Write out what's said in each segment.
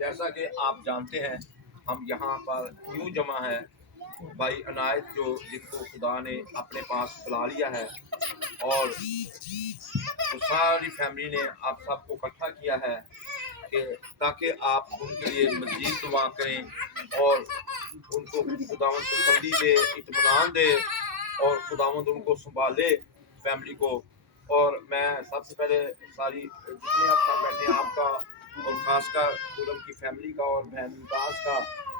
जैसा कि आप जानते हैं, हम यहाँ पर क्यों जमा है। भाई अनायत जिनको खुदा ने अपने पास बुला लिया है, और तो सारी फैमिली ने आप सबको इकट्ठा किया है कि ताकि आप उनके लिए मजीद दुआ करें और उनको खुदावंद तसल्ली दे, इत्मीनान दे, और खुदावंद उनको संभाले फैमिली को। और मैं सबसे पहले सारी जितने आप सब बैठे हैं आपका और खासकर खुदम की फैमिली का और बहन मुमताज़ का,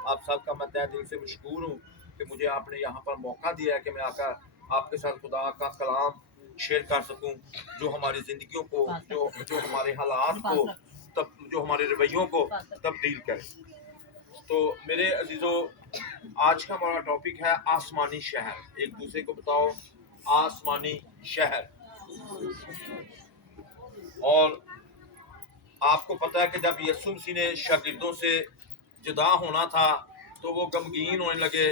आप सबका मैं तहे दिल से मशकूर हूँ कि मुझे आपने यहाँ पर मौका दिया है कि मैं आकर आपके साथ खुदा का कलाम शेयर कर सकूं, जो हमारी ज़िंदगियों को, जो हमारे हालात को, तब जो हमारे रवैयों को तब्दील करे। तो मेरे अजीज़ों, आज का हमारा टॉपिक है आसमानी शहर। एक दूसरे को बताओ, आसमानी शहर। और आपको पता है कि जब यीशु मसीह ने शागिर्दों से जुदा होना था तो वो गमगीन होने लगे,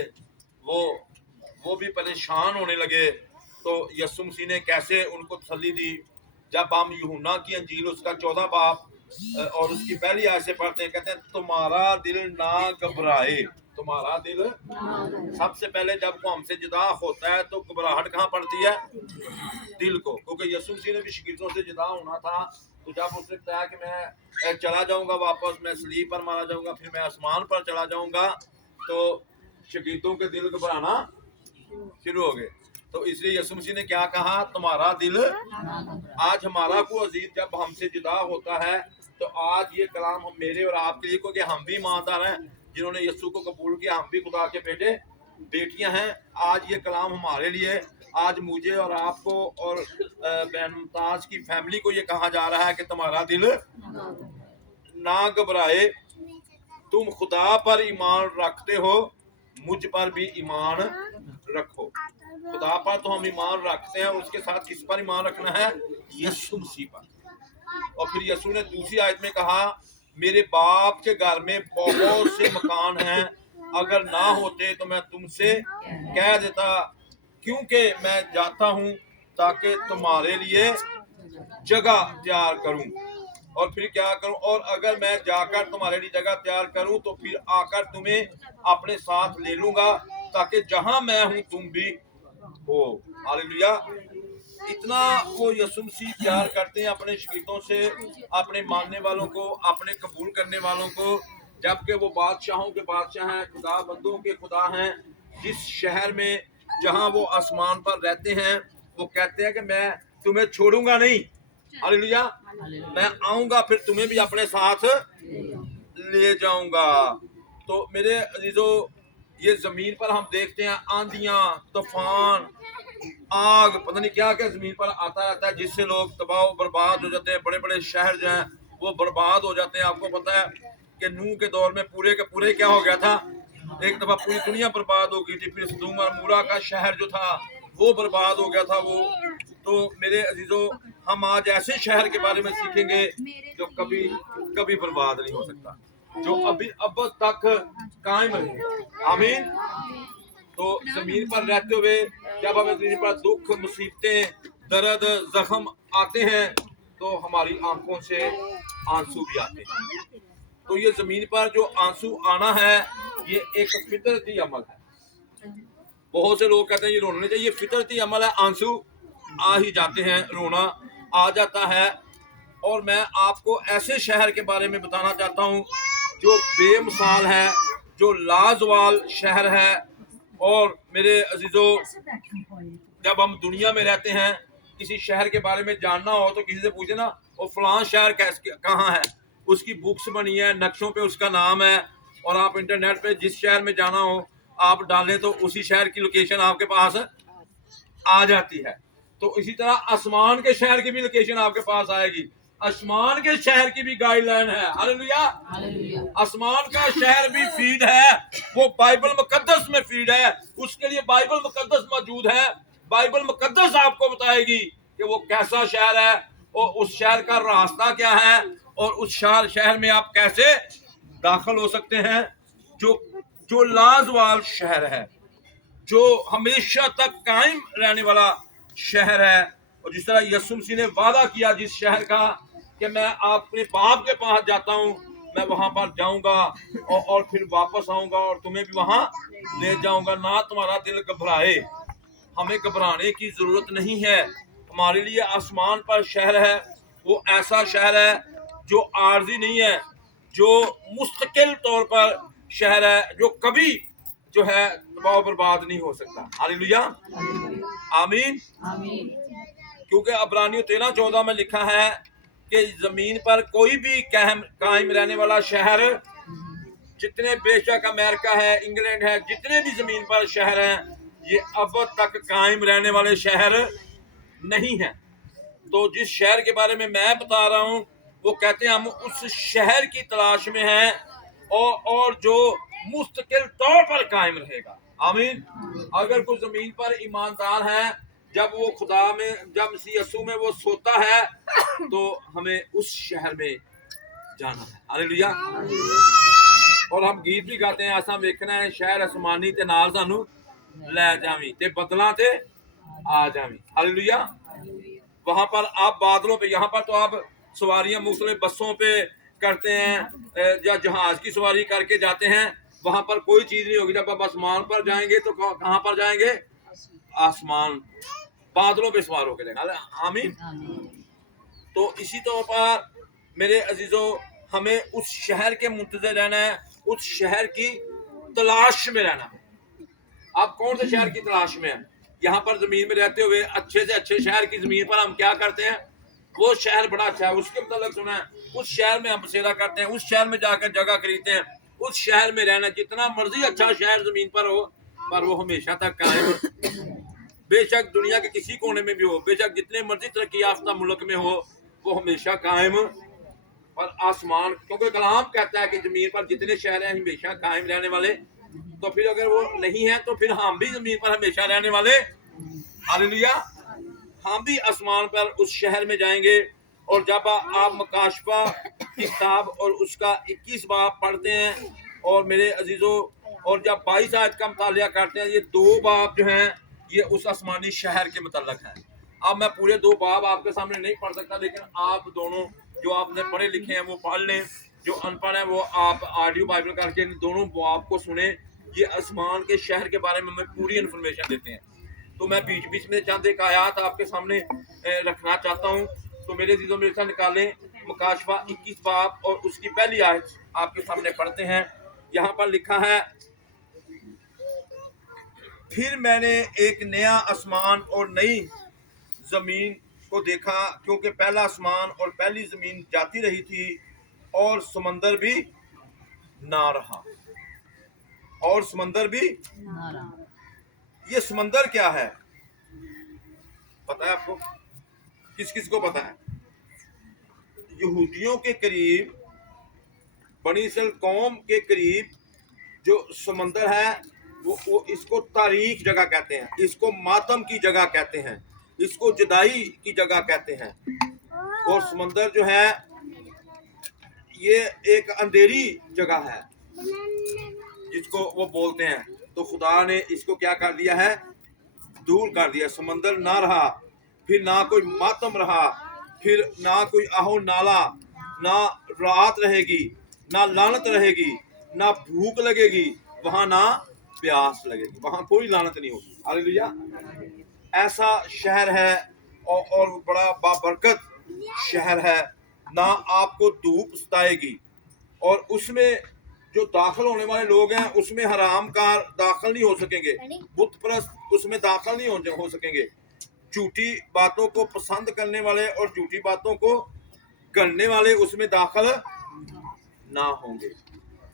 वो भी परेशान होने लगे। तो यीशु मसीह ने कैसे उनको तसल्ली दी। जब हम यूहन्ना की अंजील उसका 14 बाब और उसकी पहली आयत से पढ़ते हैं, कहते हैं तुम्हारा दिल ना घबराए। तुम्हारा दिल, सबसे पहले जब वो हमसे जुदा होता है तो घबराहट कहाँ पड़ती है? दिल को। क्योंकि यीशु मसीह ने भी शागिर्दों से जुदा होना था, तो जब उसने बताया कि मैं चला जाऊंगा वापस, मैं सलीब पर मारा जाऊंगा, फिर मैं आसमान पर चला जाऊंगा, तो शागिर्दों के दिल घबराना शुरू हो गए। तो इसलिए यीशु मसीह ने क्या कहा? तुम्हारा दिल। आज हमारा को अजीज जब हमसे जुदा होता है, तो आज ये कलाम हम मेरे और आपके लिए, क्योंकि हम भी ईमानदार हैं जिन्होंने यीशु को कबूल किया, हम भी खुदा के बेटे बेटियां हैं। आज ये कलाम हमारे लिए, आज मुझे और आपको और बहन मुमताज की फैमिली को ये कहा जा रहा है कि तुम्हारा दिल ना घबराए, तुम खुदा पर ईमान रखते हो, मुझ पर भी ईमान रखो। खुदा पर तो हम ईमान रखते हैं, उसके साथ किस पर ईमान रखना है? यीशु मसीह पर। और फिर यीशु ने दूसरी आयत में कहा, मेरे बाप के घर में बहुत से मकान हैं, अगर ना होते तो मैं तुमसे कह देता, क्योंकि मैं जाता हूं ताकि तुम्हारे लिए जगह तैयार करूं। और फिर क्या करूं? और अगर मैं जाकर तुम्हारे लिए जगह तैयार करूं तो फिर आकर तुम्हें अपने साथ ले लूंगा, ताकि जहां मैं हूं तुम भी हो। हालेलुया। इतना वो यीशु मसीह प्यार करते हैं अपने शागिर्दों से, अपने मानने वालों को, अपने कबूल करने वालों को। जबकि वो बादशाहों के बादशाह हैं, खुदा बंदों के खुदा हैं। जिस शहर में जहां वो आसमान पर रहते हैं, वो कहते हैं कि मैं तुम्हें छोड़ूंगा नहीं। हालेलुया। मैं आऊंगा, फिर तुम्हें भी अपने साथ ले जाऊंगा। तो मेरे अजीजों, ये जमीन पर हम देखते हैं आंधियां, तूफान, आग, पता नहीं क्या क्या जमीन पर आता रहता है, जिससे लोग तबाह बर्बाद हो जाते हैं। बड़े बड़े शहर जो हैं वो बर्बाद हो जाते हैं। आपको पता है कि नूह के दौर में पूरे के पूरे क्या हो गया था? एक दफा पूरी दुनिया बर्बाद हो गई थी। फिर सदूम और मूरा का शहर जो था वो बर्बाद हो गया था वो। तो मेरे अजीजों, हम आज ऐसे शहर के बारे में सीखेंगे जो कभी कभी बर्बाद नहीं हो सकता, जो अभी अब तक कायम रहे। आमीन। तो जमीन पर रहते हुए जब हमें जमीन पर दुख, मुसीबतें, दर्द, जख्म आते हैं, तो हमारी आंखों से आंसू भी आते हैं। तो ये जमीन पर जो आंसू आना है, ये एक फितरती अमल है। बहुत से लोग कहते हैं ये रोना नहीं चाहिए, ये फितरती अमल है। आंसू आ ही जाते हैं, रोना आ जाता है। और मैं आपको ऐसे शहर के बारे में बताना चाहता हूँ जो बेमिसाल है, जो लाजवाल शहर है। और मेरे अजीजों, जब हम दुनिया में रहते हैं, किसी शहर के बारे में जानना हो तो किसी से पूछे ना, वो फलां शहर कहाँ है, उसकी बुक्स बनी है, नक्शों पे उसका नाम है, और आप इंटरनेट पे जिस शहर में जाना हो आप डालें तो उसी शहर की लोकेशन आपके पास आ जाती है। तो इसी तरह आसमान के शहर की भी लोकेशन आपके पास आएगी, आसमान के शहर की भी गाइडलाइन है। हालेलुया। आसमान का शहर भी फीड है, वो बाइबल मुकद्दस में फीड है, उसके लिए बाइबल मुकद्दस मौजूद है। बाइबल मुकद्दस आपको बताएगी कि वो कैसा शहर है और उस शहर का रास्ता क्या है और उस शहर में आप कैसे दाखिल हो सकते हैं। जो लाजवाल शहर है, जो हमेशा तक कायम रहने वाला शहर है। और जिस तरह यीशु मसीह ने वादा किया जिस शहर का कि मैं अपने बाप के पास जाता हूँ, मैं वहां पर जाऊंगा और फिर वापस आऊंगा और तुम्हें भी वहां ले जाऊंगा, ना तुम्हारा दिल घबराए। हमें घबराने की जरूरत नहीं है। हमारे लिए आसमान पर शहर है, वो ऐसा शहर है जो आर्जी नहीं है, जो मुस्तकिल तौर पर शहर है, जो कभी जो है तबाह बर्बाद नहीं हो सकता। हालेलुया, आमीन। क्योंकि अब्रानियों 13:14 में लिखा है कि जमीन पर कोई भी कायम रहने वाला शहर, जितने बेशक अमेरिका है, इंग्लैंड है, जितने भी जमीन पर शहर हैं, ये अब तक कायम रहने वाले शहर नहीं है। तो जिस शहर के बारे में मैं बता रहा हूं, वो कहते हैं हम उस शहर की तलाश में हैं और जो मुस्तकिल तौर पर कायम रहेगा। आमीन। अगर कोई जमीन पर ईमानदार है, जब वो खुदा में, जब मसीह यीशु में वो सोता है, तो हमें उस शहर में जाना है। हालेलुया। और हम गीत भी गाते हैं, ऐसा देखना है शहर आसमानी ते नाल सानू ले जावी ते बदलां ते आ जावी। हालेलुया। वहां पर आप बादलों पे, यहाँ पर तो आप सवारियां मुख्तलिफ बसों पे करते हैं या जहाज की सवारी करके जाते हैं, वहां पर कोई चीज नहीं होगी। जब आप आसमान पर जाएंगे तो कहां पर जाएंगे? आसमान, बादलों पे सवार होकर जाएंगे। आमीन। तो इसी तौर पर मेरे अजीजों, हमें उस शहर के मुंतज़िर रहना है, उस शहर की तलाश में रहना है। आप कौन से शहर की तलाश में हैं? यहाँ पर जमीन में रहते हुए अच्छे से अच्छे शहर की जमीन पर हम क्या करते हैं? वो शहर बड़ा अच्छा है, उसके मतलब सुना है, उस शहर में हम बसेरा करते हैं, उस शहर में जाकर जगह खरीदते हैं, उस शहर में रहना। जितना मर्जी अच्छा शहर जमीन पर हो, पर वो हमेशा तक कायम, बेशक दुनिया के किसी कोने में भी हो, बेशक जितने मर्जी तरक्की याफ्ता मुल्क में हो, वो हमेशा कायम। पर आसमान, क्योंकि कलाम कहता है कि जमीन पर जितने शहर हैं हमेशा कायम रहने वाले, तो फिर अगर वो नहीं है तो फिर हम भी जमीन पर हमेशा रहने वाले। हालेलुया। हम भी आसमान पर उस शहर में जाएंगे। और जब आप मकाशफा की किताब और उसका 21 बाब पढ़ते हैं, और मेरे अजीजों, और जब 22 आयत का मुतालिया करते हैं, ये 2 बाब जो हैं ये उस आसमानी शहर के मुतल्लक है। अब मैं पूरे 2 बाब आपके सामने नहीं पढ़ सकता, लेकिन आप दोनों जो आपने पढ़े लिखे हैं वो पढ़ लें, जो अनपढ़ है वो आप ऑडियो बाइबल करके इन दोनों बाब को सुने। ये आसमान के शहर के बारे में हमें पूरी इन्फॉर्मेशन देते हैं। तो मैं बीच बीच में चंद एक आयात आपके सामने रखना चाहता हूँ। तो मेरे चीजों में से निकालें मुकाशफा 21 बाब और उसकी पहली आयत आपके सामने पढ़ते हैं। यहाँ पर लिखा है, फिर मैंने एक नया आसमान और नई जमीन को देखा, क्योंकि पहला आसमान और पहली जमीन जाती रही थी और समंदर भी ना रहा। और समंदर भी ना रहा। ये समंदर क्या है पता है आपको? किस किस को पता है? यहूदियों के करीब, बनी इस्राएल कौम के करीब जो समंदर है वो इसको तारीख जगह कहते हैं, इसको मातम की जगह कहते हैं, इसको जुदाई की जगह कहते हैं। और समंदर जो है ये एक अंधेरी जगह है जिसको वो बोलते हैं। तो खुदा ने इसको क्या कर दिया है? दूर कर दिया। समंदर ना रहा, फिर ना कोई मातम रहा, फिर ना कोई आहो नाला, ना रात रहेगी, ना लानत रहेगी, ना भूख लगेगी, वहां ना प्यास लगेगी, वहां कोई लानत नहीं होगी। हालेलुया। ऐसा शहर है और बड़ा बाबरकत शहर है। ना आपको धूप सताएगी, और उसमें जो दाखिल होने वाले लोग हैं उसमें हराम कार दाखिल नहीं हो सकेंगे, बुत परस्त उसमें दाखिल नहीं हो सकेंगे, झूठी बातों को पसंद करने वाले और झूठी बातों को करने वाले उसमें दाखिल ना होंगे।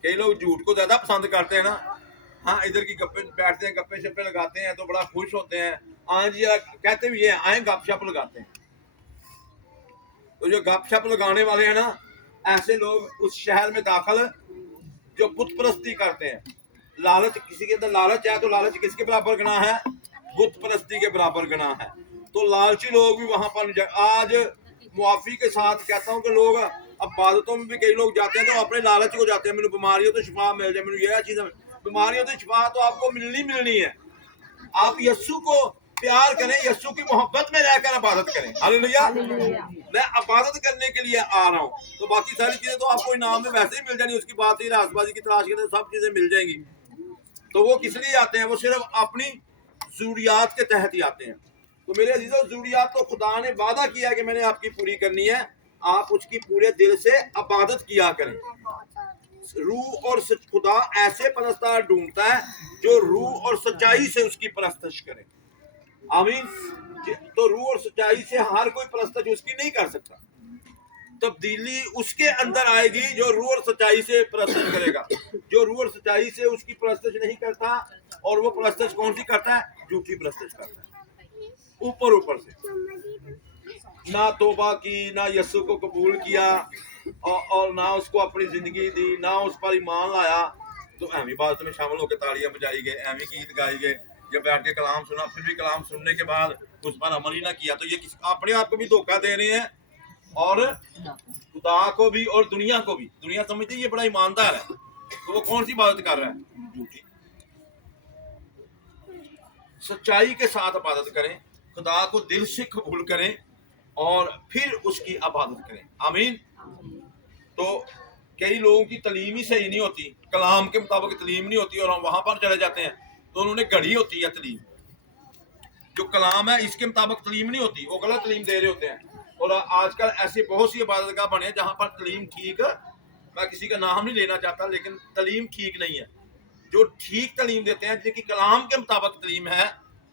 कई लोग झूठ को ज्यादा पसंद करते हैं ना, हाँ, इधर की गप्पे बैठते हैं, गप्पे शप्पे लगाते हैं तो बड़ा खुश होते हैं, हाँ जी कहते भी है, आए गपशप लगाते हैं। तो जो गपशप लगाने वाले हैं ना, ऐसे लोग उस शहर में दाखिल जो बुत परस्ती करते हैं। लालच, किसी के अंदर लालच है तो लालच किसके बराबर गुनाह है? बुत परस्ती के बराबर गुनाह है। तो लालची लोग भी वहां पर आज मुआफी के साथ कहता हूं कि लोग अब इबादतों में भी कई लोग जाते हैं तो अपने लालच को जाते हैं, मैंने बीमारियों तो शिफा मिल जाए, मैंने यह चीज, बीमारियों तो शिफा तो आपको मिलनी है। आप यस्सु को प्यार करें, यीशु की मोहब्बत में रहकर इबादत करें। हालेलुया। मैं इबादत करने के लिए आ रहा हूँ, तो बाकी सारी चीजें तो आपको इनाम में वैसे ही मिल जाएंगी, उसकी बात ही रासबाजी की तलाश करें सब चीजें मिल जाएंगी। तो वो किस लिए आते हैं? वो सिर्फ अपनी जरूरियात के तहत ही आते हैं। तो मेरे अजीजों, जरूरियात तो खुदा ने वादा किया है कि मैंने आपकी पूरी करनी है, आप उसकी पूरे दिल से इबादत किया करें। रूह और खुदा ऐसे परस्तार ढूंढता है जो रूह और सच्चाई से उसकी परस्तश करे। आमीन। तो रूह और सच्चाई से हर कोई परस्तश उसकी नहीं कर सकता। तब्दीली उसके अंदर आएगी जो रूह और सच्चाई से परस्तश करेगा। जो रूह और सच्चाई से उसकी परस्तश नहीं करता, और वो परस्तश कौन सी करता है? झूठी परस्तश करता है, ऊपर ऊपर से। ना तौबा की, ना यीशु को कबूल किया, और ना उसको अपनी जिंदगी दी, ना उस पर ईमान लाया, तो एवं बात में शामिल होकर तालियां बजाई गए, एवं गीत गाए गए, जब बैठ के कलाम सुना, फिर भी कलाम सुनने के बाद उस पर अमल ही ना किया, तो ये अपने आप को भी धोखा दे रहे हैं, और खुदा को भी और दुनिया को भी। दुनिया समझती है ये बड़ा ईमानदार है, तो वो कौन सी इबादत कर रहा है? झूठी। सच्चाई के साथ इबादत करें, खुदा को दिल से कबूल करें, और फिर उसकी इबादत करें। आमीन। तो कई लोगों की तलीम ही सही नहीं होती, कलाम के मुताबिक तलीम नहीं होती, और हम वहां पर चले जाते हैं तो उन्होंने घड़ी होती है तलीम, जो कलाम है इसके मुताबिक तलीम नहीं होती, वो गलत तलीम दे रहे होते हैं। और आजकल ऐसी बहुत सी इबादतगाह बने जहां पर तलीम ठीक, मैं किसी का नाम नहीं लेना चाहता, लेकिन तलीम ठीक नहीं है। जो ठीक तलीम देते हैं, जिनकी कलाम के मुताबिक तलीम है,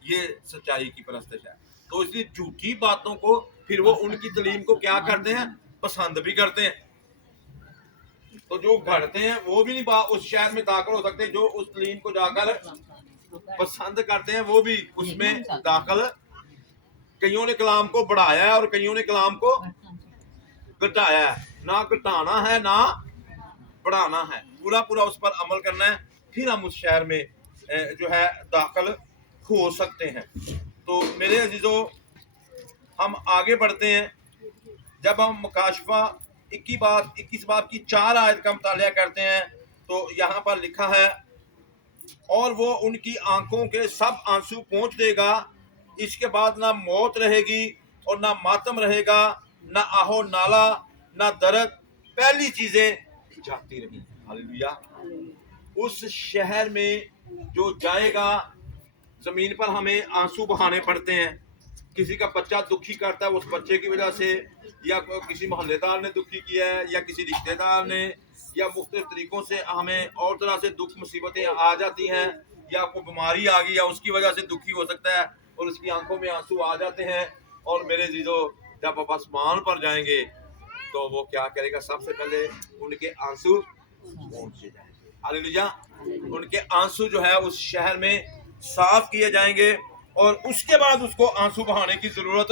ये सच्चाई की परस्तश है। तो इसलिए झूठी बातों को फिर वो उनकी तलीम को क्या करते हैं? पसंद भी करते हैं। तो जो घड़ते हैं वो भी नहीं उस शहर में दाखिल हो सकते, जो उस तलीम को जाकर पसंद करते हैं वो भी उसमें दाखिल। कईयों ने कलाम को बढ़ाया है और कईयों ने कलाम को घटाया है। ना घटाना है ना बढ़ाना है, पूरा पूरा उस पर अमल करना है, फिर हम उस शहर में जो है दाखिल हो सकते हैं। तो मेरे अजीजों, हम आगे बढ़ते हैं। जब हम मुकाशफा 21 बाब की 4 आयत का मुतालिया करते हैं, तो यहाँ पर लिखा है, और वो उनकी आंखों के सब आंसू पोंछ देगा, इसके बाद ना मौत रहेगी और ना मातम रहेगा, ना आहो नाला, ना दर्द, पहली चीजें जाती रही। हालेलुया। उस शहर में जो जाएगा, जमीन पर हमें आंसू बहाने पड़ते हैं। किसी का बच्चा दुखी करता है, उस बच्चे की वजह से, या किसी मोहल्लेदार ने दुखी किया है, या किसी रिश्तेदार ने, या मुख्तलिफ तरीकों से हमें और तरह से दुख मुसीबतें आ जाती हैं, या कोई बीमारी आ गई, या उसकी वजह से दुखी हो सकता है और उसकी आंखों में आंसू आ जाते हैं। और मेरे जीजो, जब आप आसमान पर जाएंगे तो वो क्या करेगा? सबसे पहले उनके आंसू पहुंचे जाएंगे। हालेलुया। उनके आंसू जो है उस शहर में साफ किए जाएंगे, और उसके बाद उसको आंसू बहाने की जरूरत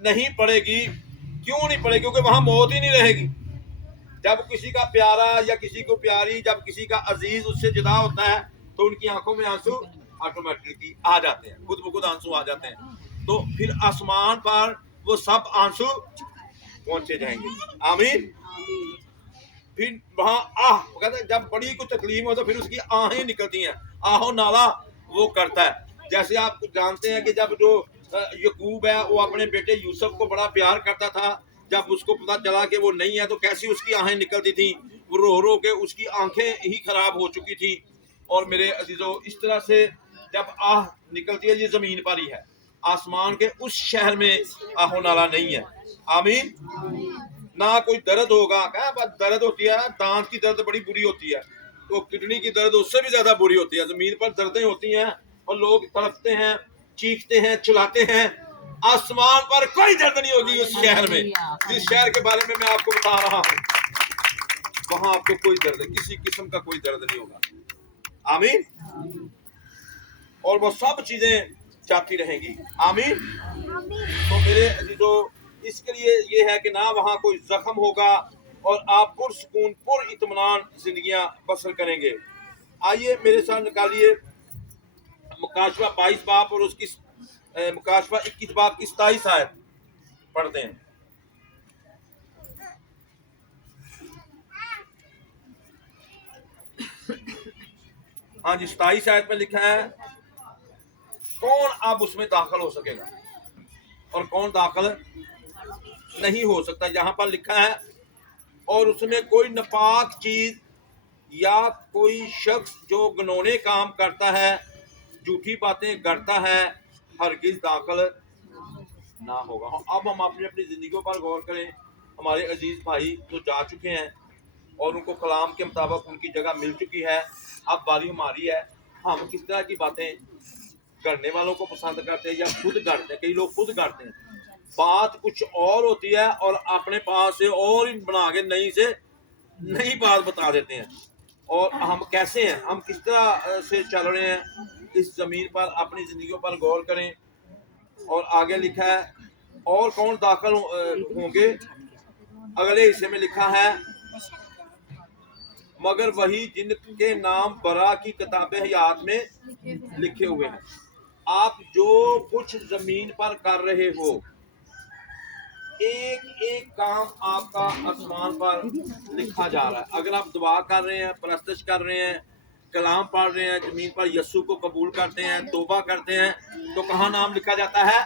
नहीं पड़ेगी। क्यों नहीं पड़ेगी? क्योंकि वहां मौत ही नहीं रहेगी। जब किसी का प्यारा या किसी को प्यारी, जब किसी का अजीज उससे जुदा होता है, तो उनकी आंखों में आंसू ऑटोमेटिकली आ जाते हैं, खुद ब खुद आंसू आ जाते हैं। तो फिर आसमान पर वो सब आंसू पहुंचे जाएंगे। आमीन। फिर वहां कहते हैं, जब बड़ी कोई तकलीफ हो तो फिर उसकी आहें निकलती हैं, आहो नाला वो करता है। जैसे आप जानते हैं कि जब जो यकूब है वो अपने बेटे यूसुफ को बड़ा प्यार करता था, जब उसको पता चला कि वो नहीं है तो कैसी उसकी आहें निकलती थी, वो रो रो के उसकी आंखें ही खराब हो चुकी थी। और मेरे अजीजों, इस तरह से जब आह निकलती है, ये जमीन पर ही है, आसमान के उस शहर में आहो नाला नहीं है। आमीन। ना कोई दर्द होगा। क्या बात दर्द होती है? दांत की दर्द बड़ी बुरी होती है, तो किडनी की दर्द उससे भी ज्यादा बुरी होती है। जमीन पर दर्दें होती हैं और लोग तड़पते हैं, चीखते हैं, चिल्लाते हैं। आसमान पर कोई दर्द नहीं होगी उस शहर में, जिस शहर के बारे में मैं आपको बता रहा हूँ। वहां आपको कोई दर्द, किसी किस्म का कोई दर्द नहीं होगा। आमीन। और वो सब चीजें जाती रहेंगी। आमीन। तो मेरे अजीजों, इसके लिए ये है कि ना वहां कोई जख्म होगा, और आप पुरसकून पुर इत्मीनान जिंदगियां बसर करेंगे। आइए मेरे साथ निकालिए मुकाशवा 22 बाब और उसकी मुकाशवा 21 बाब की 27 आयत पढ़ते हैं। हाँ जी, 27 आयत में लिखा है, कौन अब उसमें दाखिल हो सकेगा और कौन दाखिल नहीं हो सकता। यहाँ पर लिखा है और उसमें कोई नापाक चीज या कोई शख्स जो घिनौने काम करता है, झूठी बातें करता है, हरगिज दाखिल ना होगा। अब हम अपनी अपनी जिंदगियों पर गौर करें। हमारे अजीज भाई तो जा चुके हैं और उनको कलाम के मुताबिक उनकी जगह मिल चुकी है। अब बारी हमारी है, हम किस तरह की बातें करने वालों को पसंद करते हैं या खुद करते हैं। कई लोग खुद करते हैं, बात कुछ और होती है और अपने पास से और बना के नई से नई बात बता देते हैं। और हम कैसे हैं, हम किस तरह से चल रहे हैं इस जमीन पर, अपनी जिंदगियों पर गौर करें। और आगे लिखा है और कौन दाखिल होंगे। अगले हिस्से में लिखा है मगर वही जिनके नाम बरा की किताबे हयात में लिखे हुए हैं। आप जो कुछ जमीन पर कर रहे हो, एक एक काम आपका आसमान पर लिखा जा रहा है। अगर आप दुआ कर रहे हैं, परस्तश कर रहे हैं, कलाम पढ़ रहे हैं, जमीन पर यस्सु को कबूल करते हैं, तौबा करते हैं, तो कहाँ नाम लिखा जाता है?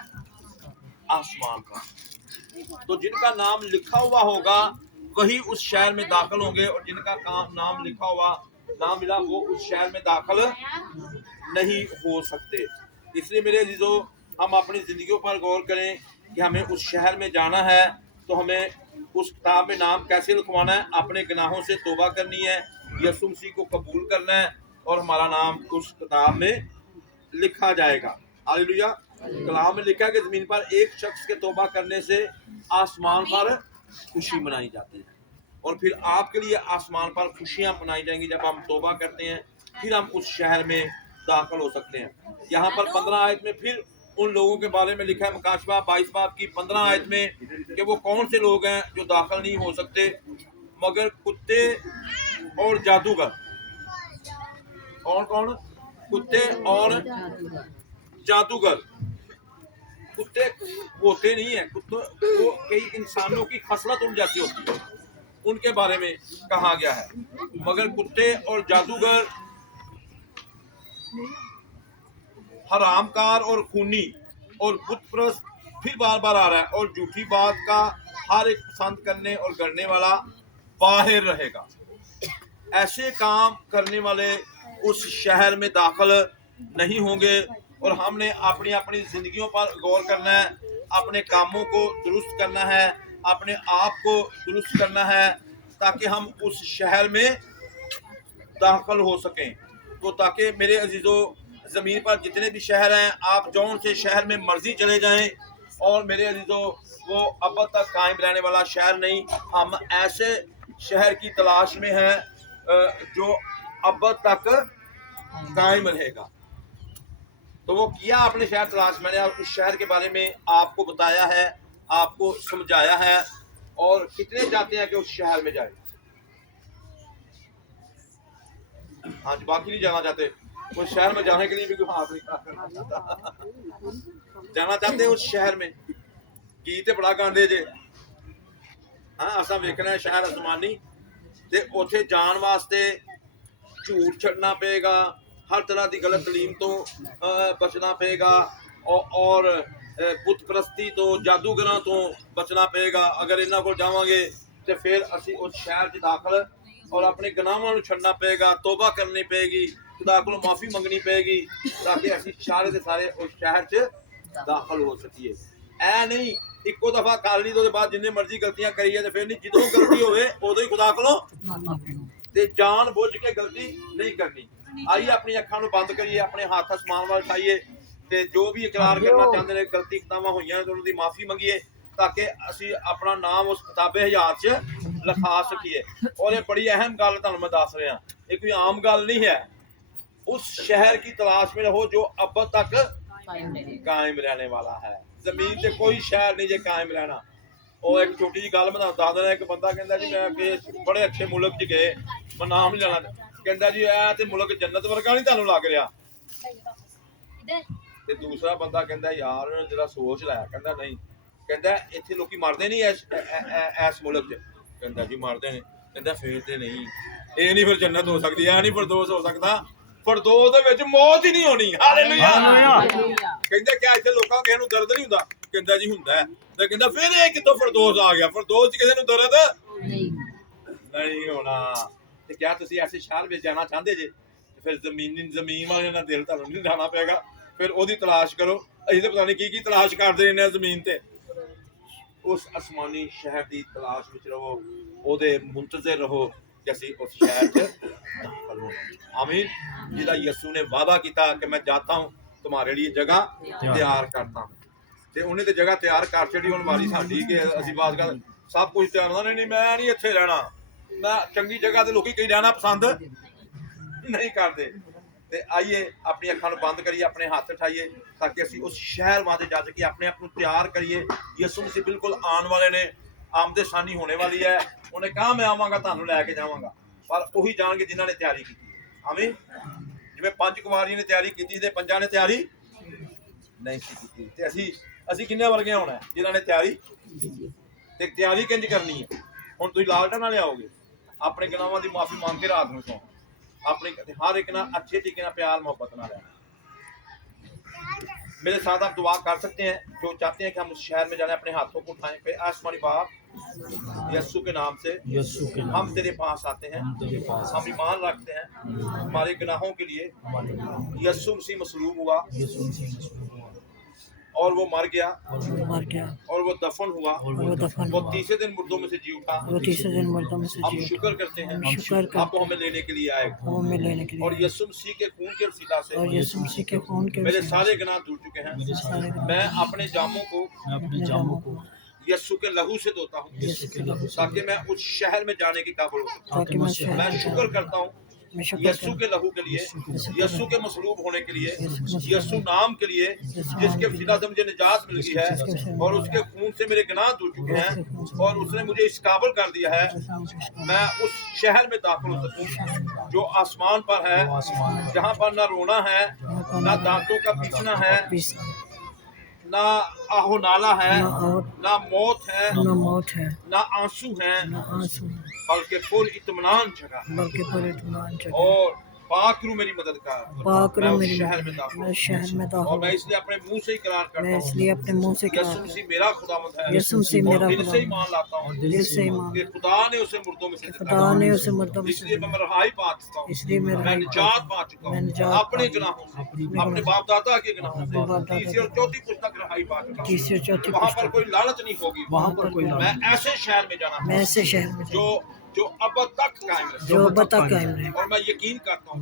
आसमान पर। तो जिनका नाम लिखा हुआ होगा वही उस शहर में दाखिल होंगे और जिनका नाम लिखा हुआ ना मिला वो उस शहर में दाखिल नहीं हो सकते। इसलिए मेरे अजीजों, हम अपनी जिंदगियों पर गौर करें कि हमें उस शहर में जाना है तो हमें उस किताब में नाम कैसे लिखवाना है। अपने गुनाहों से तौबा करनी है, यीशु मसीह को कबूल करना है और हमारा नाम उस किताब में लिखा जाएगा। हालेलुया। कलाम में लिखा है कि जमीन पर एक शख्स के तौबा करने से आसमान पर खुशी मनाई जाती है और फिर आपके लिए आसमान पर खुशियां मनाई जाएंगी जब हम तौबा करते हैं। फिर हम उस शहर में दाखिल हो सकते हैं। यहाँ पर 15 आयत में फिर उन लोगों के बारे में लिखा है, मुकाशवा 22 बाब की 15 आयत में, कि वो कौन से लोग हैं जो दाखिल नहीं हो सकते, मगर कुत्ते और जादूगर। कौन कौन? कुत्ते और जादूगर। कुत्ते होते नहीं है, कुत्तों वो कई इंसानों की खसलत उन जैसी होती है, उनके बारे में कहा गया है। मगर कुत्ते और जादूगर, हरामकार और खूनी और बुतप्रस्त, फिर बार बार आ रहा है, और झूठी बात का हर एक पसंद करने और करने वाला बाहर रहेगा। ऐसे काम करने वाले उस शहर में दाखिल नहीं होंगे। और हमने अपनी अपनी जिंदगियों पर गौर करना है, अपने कामों को दुरुस्त करना है, अपने आप को दुरुस्त करना है, ताकि हम उस शहर में दाखिल हो सकें। तो ताकि मेरे अजीजों, ज़मीन पर जितने भी शहर हैं, आप जौन से शहर में मर्जी चले जाएं, और मेरे अजीजों वो अब तक कायम रहने वाला शहर नहीं। हम ऐसे शहर की तलाश में हैं जो अब तक कायम रहेगा। तो वो किया अपने शहर तलाश, मैंने उस शहर के बारे में आपको बताया है, आपको समझाया है। और कितने चाहते हैं कि उस शहर में जाए? हाँ जी, बाकी नहीं जाना चाहते। उस शहर में जाने के लिए भी कोई हाथ नहीं करना चाहता। जाना चाहते हैं उस शहर में की ते बड़ा गांधे जे। हाँ, असा वेखना है शहर आसमानी, ते उथे जान वास्ते झूठ छड़ना पेगा, हर तरह की गलत तलीम तो बचना पेगा, और बुत परस्ती तो, जादूगरां तो बचना पेगा। अगर इन्हां कोल जावांगे तो फिर असी उस शहर च दाखिल और अपने गुनाहां नूं छड्डना पेगा, तौबा करनी पेगी, खुदा कोलों माफ़ी मंगनी पेगी, ताकि असी सारे के सारे उस शहर च दाखिल हो सकीए। ऐ नहीं इक्को दफा कर ली तो बाद जिन्ने मर्जी गलतियां करिए तो फिर नहीं, जिदों गलती होवे उदों ही खुदा कोलों ते जान बुझ के गलती नहीं करनी। आइए अपनी अखां नूं बंद करिए, अपने हाथ आसमान वाल उठाइए, ते जो भी इकरार करना चाहते हैं गलती खतावां होईयां तो उन्हां दी माफ़ी मंगिए, ताकि असी अपना नाम उस किताबे हयात च लिखा सकीए। और ये बड़ी अहम गल तुहानूं मैं दस रहा, ये कोई आम गल नहीं है। उस शहर की तलाश में रहो जो अब तक कायम रहने वाला है। जमीन से कोई शहर नहीं जे कायम रहना। और एक छोटी जी गल मैं दस देना, एक बंदा कहता जी मैं बड़े अच्छे मुल्क च गए, मैं नाम नहीं लेना, कहता जी ऐ ते मुल्क जन्नत वर्गा नहीं तुहानूं लग रहा। ते दूसरा बंदा कहता यार जरा सोच लै, कहता नहीं, कहता इत्थे लोकी मरदे नहीं इस मुल्क च, कहता जी मरदे ने, कहता फिर ते नहीं, ये नहीं फिर जन्नत हो सकती, ऐ नहीं फिरदौस हो सकता, ਫਿਰਦੌਸ ਦੇ ਵਿੱਚ ਮੌਤ ਹੀ ਨਹੀਂ ਹੋਣੀ। ਹਾਲੇਲੂਇਆ। ਹਾਲੇਲੂਇਆ। ਕਹਿੰਦੇ ਕਿ ਇੱਥੇ ਲੋਕਾਂ ਕਿਸੇ ਨੂੰ ਦਰਦ ਨਹੀਂ ਹੁੰਦਾ, ਕਹਿੰਦਾ ਜੀ ਹੁੰਦਾ ਹੈ। ਤੇ ਕਹਿੰਦਾ ਫਿਰ ਇਹ ਕਿੱਥੋਂ ਫਿਰਦੌਸ ਆ ਗਿਆ? ਫਿਰਦੌਸ 'ਚ ਕਿਸੇ ਨੂੰ ਦਰਦ ਨਹੀਂ ਹੋਣਾ। ਤੇ ਕਿਆ ਤੁਸੀਂ ਐਸੇ ਸ਼ਹਿਰ ਵਿੱਚ ਜਾਣਾ ਚਾਹੁੰਦੇ ਜੇ? ਫਿਰ ਜ਼ਮੀਨ ਵਾਲੇ ਨਾਲ ਦਿਲ ਤੁਹਾਨੂੰ ਨਹੀਂ ਲਾਣਾ ਪਏਗਾ, ਫਿਰ ਉਹਦੀ ਤਲਾਸ਼ ਕਰੋ। ਅਸੀਂ ਤਾਂ ਪਤਾ ਨਹੀਂ ਕੀ ਤਲਾਸ਼ ਕਰਦੇ ਰਹਿੰਦੇ ਹਾਂ ਜ਼ਮੀਨ ਤੇ। ਉਸ ਅਸਮਾਨੀ ਸ਼ਹਿਰ ਦੀ ਤਲਾਸ਼ ਵਿੱਚ ਰਹੋ, ਉਹਦੇ ਮੁੰਤਜ਼ਰ ਰਹੋ ਕਿ ਅਸੀਂ ਉਸ ਸ਼ਹਿਰ 'ਚ ਦਾਖਲ ਹੋਣਾ। ਆਮੀਨ। ਜਿਹਦਾ ਯਿਸੂ ਨੇ ਵਾਅਦਾ ਕੀਤਾ ਕਿ ਮੈਂ ਜਾता हूं तुम्हारे लिए जगह ਤਿਆਰ ਕਰਤਾ, ਤੇ ਉਹਨੇ ਤੇ ਜਗ੍ਹਾ ਤਿਆਰ ਕਰ ਛੱਡੀ। ਹੁਣ ਵਾਰੀ ਸਾਡੀ ਕਿ ਅਸੀਂ ਬਾਤ ਕਰ ਸਭ ਕੁਝ ਤਿਆਰ ਹੁੰਦਾ। ਨਹੀਂ ਮੈਂ ਨਹੀਂ ਇੱਥੇ ਰਹਿਣਾ, ਮੈਂ ਚੰਗੀ ਜਗ੍ਹਾ ਤੇ ਲੋਕੀ ਕਈ ਰਹਿਣਾ ਪਸੰਦ ਨਹੀਂ ਕਰਦੇ। ਤੇ ਆਈਏ ਆਪਣੀ ਅੱਖਾਂ ਨੂੰ ਬੰਦ ਕਰੀਏ, ਆਪਣੇ ਹੱਥ ਉਠਾਈਏ ਤਾਂ ਕਿ ਅਸੀਂ ਉਸ ਸ਼ਹਿਰ ਵਾਸਤੇ ਜਾ ਕੇ ਆਪਣੇ ਆਪ ਨੂੰ ਤਿਆਰ ਕਰੀਏ। ਯਿਸੂ ਮਸੀਹ ਬਿਲਕੁਲ ਆਉਣ ਵਾਲੇ ਨੇ, ਆਮਦੇ-ਸਾਨੀ ਹੋਣੇ ਵਾਲੀ ਹੈ। ਉਹਨੇ ਕਹਾ ਮੈਂ ਆਵਾਂਗਾ ਤੁਹਾਨੂੰ ਲੈ ਕੇ ਜਾਵਾਂਗਾ, ਪਰ ਉਹੀ ਜਾਣਗੇ ਜਿਨ੍ਹਾਂ ਨੇ ਤਿਆਰੀ ਕੀਤੀ। ਆਮੀਨ। ਜਿਵੇਂ 5 ਕੁਮਾਰੀਆਂ ਨੇ ਤਿਆਰੀ ਕੀਤੀ ਤੇ 5 ਨੇ ਤਿਆਰੀ ਨਹੀਂ ਕੀਤੀ। ਤੇ ਅਸੀਂ ਕਿੰਨੇ ਵਰਗੇ ਹੋਣਾ ਜਿਨ੍ਹਾਂ ਨੇ ਤਿਆਰੀ। ਤੇ ਤਿਆਰੀ ਕਿੰਜ ਕਰਨੀ ਹੈ? ਹੁਣ ਤੁਸੀਂ ਲਾਲਟਨ ਨਾਲ ਆਓਗੇ, ਆਪਣੇ ਗੁਨਾਹਾਂ ਦੀ ਮਾਫੀ ਮੰਗ ਕੇ ਰਾਤ ਨੂੰ ਸੌਂ, अपने हर एक ना अच्छे तरीके ना प्यार मोहब्बत ना रहना। मेरे साथ आप दुआ कर सकते हैं जो चाहते हैं कि हम उस शहर में जाने, अपने हाथों को उठाएं। पे आसमानी बाप यीशु के नाम से हम तेरे पास आते हैं, हम ईमान रखते हैं हमारे गुनाहों के लिए यीशु मसीह मसलूब हुआ और वो मर गया और वो दफन हुआ, वो तीसरे दिन मुर्दों में से जी उठा। हम शुक्र करते हैं आपको हमें लेने के लिए आए, और यीशु मसीह के खून के वसीला से मेरे सारे गुनाह धुल चुके हैं। मैं अपने जामों को यीशु के लहू से धोता हूँ ताकि मैं उस शहर में जाने की काबिल हो सकूं। मैं शुक्र करता हूँ यीशु के लहू के लिए, यीशु के मसलूब होने के लिए, यीशु नाम के लिए जिसके वसीला से मुझे निजात मिल गई है और उसके खून से मेरे गुनाह धुल चुके हैं और उसने मुझे इस काबिल कर दिया है मैं उस शहर में दाखिल हो सकूं जो आसमान पर है, जहाँ पर ना रोना है, ना दांतों का पीसना है, ना आहो नाला है, ना मौत है, ना आंसू है, बल्कि फुल इत्मीनान जगह। और पाक रू मेरी मदद कर, मैं उस शहर में दाखिल हूं। और मैं इसलिए अपने मुंह से इकरार करता हूं यीशु मसीह मेरा खुदावंद है, और दिल से ईमान लाता हूं कि खुदा ने उसे मुर्दों में से जिंदा, इसलिए मैं रहाई पा चुका हूं, मैं निजात पा चुका हूं अपने गुनाहों से, अपने बाप दादा के गुनाहों से। तीसरी और चौथी पुस्तक रहाई पा चुका हूं। वहां पर कोई लालच नहीं होगी। मैं ऐसे शहर में जाना जो अब तक कायम रहे, और मैं यकीन करता हूँ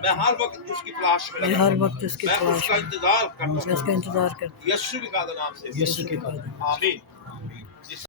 मैं हर वक्त उसकी तलाश में मैं उसका इंतजार करता हूँ यीशु के नाम से। आमीन।